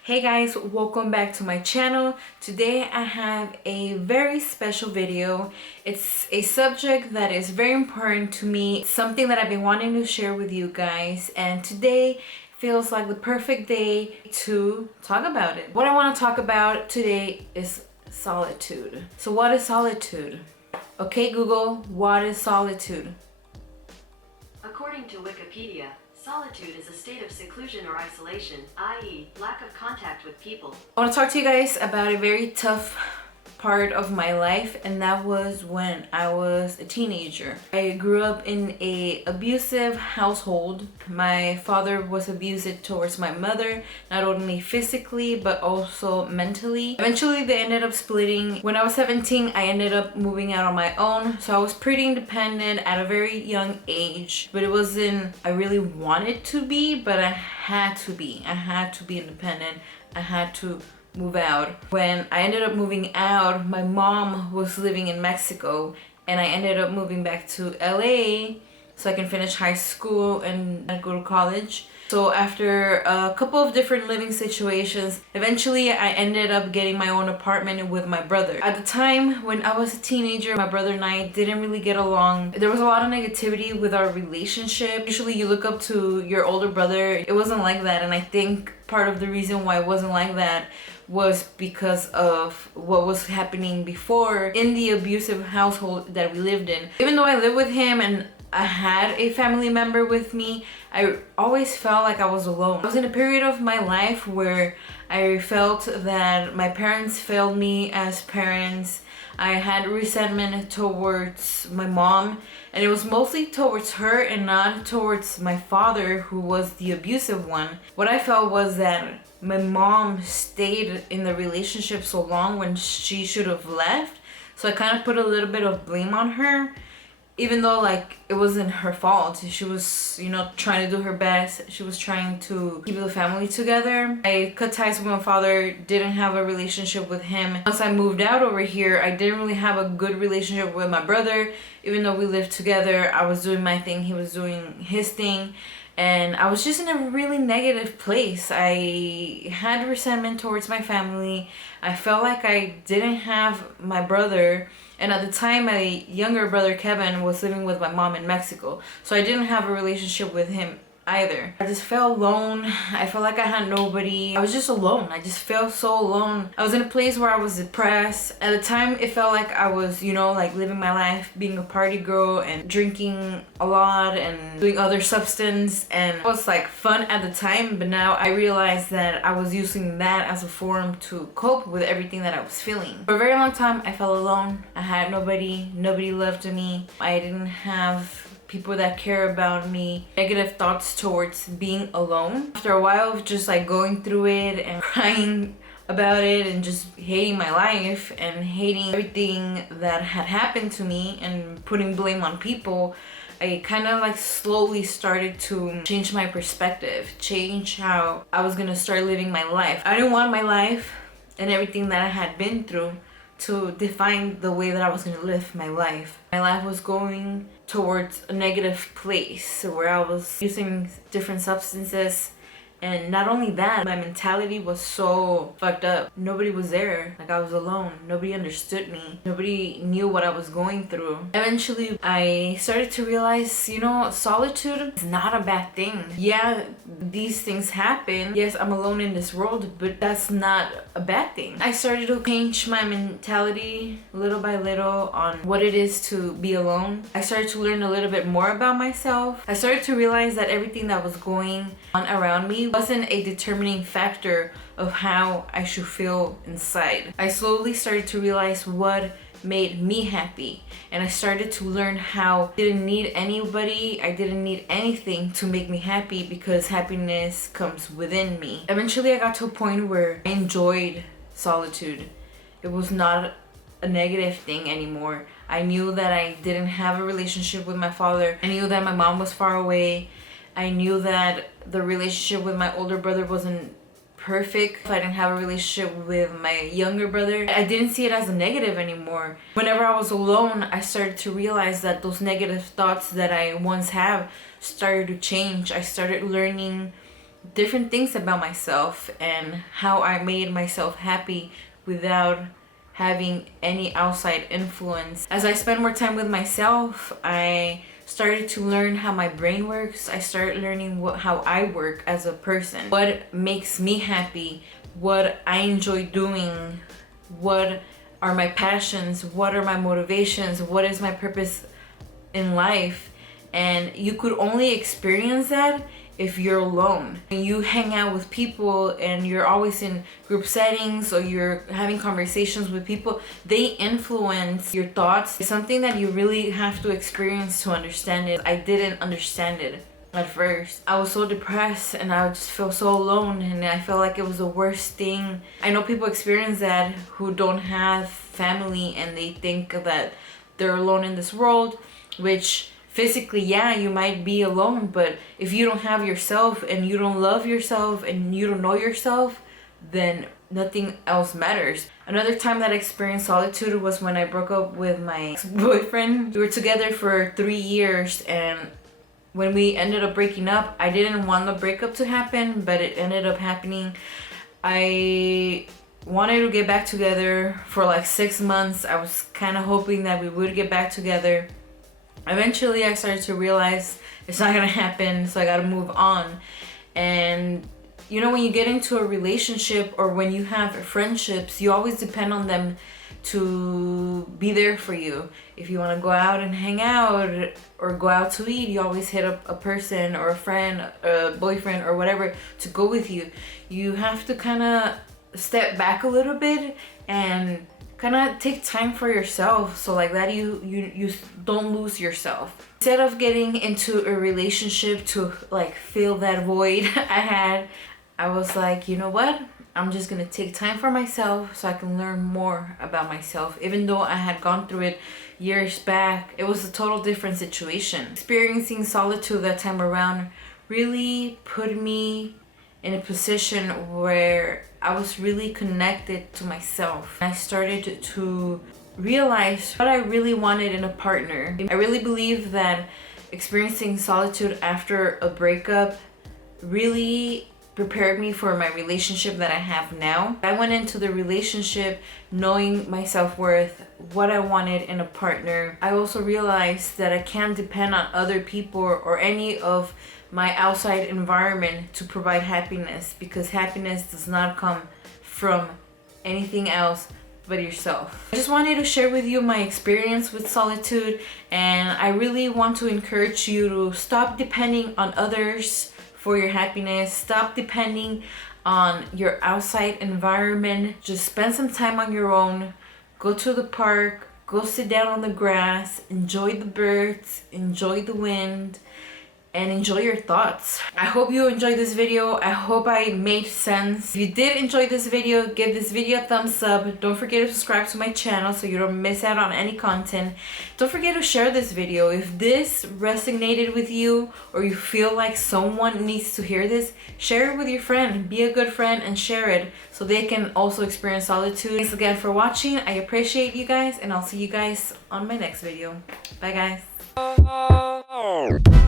Hey guys, welcome back to my channel. Today I have a very special video. It's a subject that is very important to me. It's something that I've been wanting to share with you guys, and today feels like the perfect day to talk about it. What I want to talk about today is solitude. So what is solitude? Okay Google, what is solitude? According to Wikipedia, solitude is a state of seclusion or isolation, i.e., lack of contact with people. I want to talk to you guys about a very tough part of my life, and that was when I was a teenager. I grew up in a abusive household. My father was abusive towards my mother, not only physically but also mentally. Eventually they ended up splitting. When I was 17, I ended up moving out on my own, so I was pretty independent at a very young age, but it wasn't I really wanted to be, but I had to be independent. I had to move out. When I ended up moving out, my mom was living in Mexico, and I ended up moving back to LA so I can finish high school and go to college. So after a couple of different living situations, eventually I ended up getting my own apartment with my brother. At the time when I was a teenager, my brother and I didn't really get along. There was a lot of negativity with our relationship. Usually you look up to your older brother. It wasn't like that, and I think part of the reason why it wasn't like that was because of what was happening before in the abusive household that we lived in. Even though I lived with him and I had a family member with me, I always felt like I was alone. I was in a period of my life where I felt that my parents failed me as parents. I had resentment towards my mom, and it was mostly towards her and not towards my father, who was the abusive one. What I felt was that my mom stayed in the relationship so long when she should have left, so I kind of put a little bit of blame on her, even though like it wasn't her fault. She was, trying to do her best. She was trying to keep the family together. I cut ties with my father, didn't have a relationship with him. Once I moved out over here, I didn't really have a good relationship with my brother. Even though we lived together, I was doing my thing, he was doing his thing, and I was just in a really negative place. I had resentment towards my family. I felt like I didn't have my brother. And at the time, my younger brother Kevin was living with my mom in Mexico, so I didn't have a relationship with him either. I just felt alone. I felt like I had nobody. I was just alone. I just felt so alone. I was in a place where I was depressed. At the time, it felt like I was, like living my life, being a party girl and drinking a lot and doing other substance, and it was like fun at the time, but now I realized that I was using that as a form to cope with everything that I was feeling. For a very long time, I felt alone. I had nobody loved me. I didn't have people that care about me, negative thoughts towards being alone. After a while of just like going through it and crying about it and just hating my life and hating everything that had happened to me and putting blame on people, I kind of like slowly started to change my perspective, change how I was gonna start living my life. I didn't want my life and everything that I had been through to define the way that I was gonna live my life. My life was going towards a negative place where I was using different substances, and not only that, my mentality was so fucked up. Nobody was there. Like, I was alone. Nobody understood me. Nobody knew what I was going through. Eventually, I started to realize, solitude is not a bad thing. Yeah, these things happen. Yes, I'm alone in this world, but that's not a bad thing. I started to change my mentality little by little on what it is to be alone. I started to learn a little bit more about myself. I started to realize that everything that was going on around me wasn't a determining factor of how I should feel inside. I slowly started to realize what made me happy, and I started to learn how I didn't need anybody, I didn't need anything to make me happy, because happiness comes within me. Eventually I got to a point where I enjoyed solitude. It was not a negative thing anymore. I knew that I didn't have a relationship with my father. I knew that my mom was far away. I knew that the relationship with my older brother wasn't perfect. I didn't have a relationship with my younger brother. I didn't see it as a negative anymore. Whenever I was alone, I started to realize that those negative thoughts that I once had started to change. I started learning different things about myself and how I made myself happy without having any outside influence. As I spend more time with myself, I started to learn how my brain works. I started learning how I work as a person, what makes me happy, what I enjoy doing, what are my passions, what are my motivations, what is my purpose in life. And you could only experience that if you're alone. When you hang out with people and you're always in group settings or you're having conversations with people, they influence your thoughts. It's something that you really have to experience to understand it. I didn't understand it at first. I was so depressed and I would just feel so alone, and I felt like it was the worst thing. I know people experience that who don't have family and they think that they're alone in this world, which physically, yeah, you might be alone, but if you don't have yourself and you don't love yourself and you don't know yourself, then nothing else matters. Another time that I experienced solitude was when I broke up with my boyfriend. We were together for 3 years, and when we ended up breaking up, I didn't want the breakup to happen, but it ended up happening. I wanted to get back together for like 6 months. I was kind of hoping that we would get back together. Eventually I started to realize it's not gonna happen, so I gotta move on. And you know, when you get into a relationship or when you have friendships, you always depend on them to be there for you. If you want to go out and hang out or go out to eat, you always hit up a person or a friend, a boyfriend or whatever to go with you. You have to kind of step back a little bit and kind of take time for yourself, so like that you don't lose yourself. Instead of getting into a relationship to like fill that void I had, I was like, you know what, I'm just gonna take time for myself so I can learn more about myself. Even though I had gone through it years back, it was a total different situation. Experiencing solitude that time around really put me in a position where I was really connected to myself. I started to realize what I really wanted in a partner. I really believe that experiencing solitude after a breakup really prepared me for my relationship that I have now. I went into the relationship knowing my self-worth, what I wanted in a partner. I also realized that I can't depend on other people or any of my outside environment to provide happiness, because happiness does not come from anything else but yourself. I just wanted to share with you my experience with solitude, and I really want to encourage you to stop depending on others for your happiness. Stop depending on your outside environment. Just spend some time on your own. Go to the park, go sit down on the grass, enjoy the birds, enjoy the wind, and enjoy your thoughts. I hope you enjoyed this video. I hope I made sense. If you did enjoy this video, give this video a thumbs up. Don't forget to subscribe to my channel so you don't miss out on any content. Don't forget to share this video. If this resonated with you or you feel like someone needs to hear this, share it with your friend. Be a good friend and share it so they can also experience solitude. Thanks again for watching. I appreciate you guys, and I'll see you guys on my next video. Bye guys.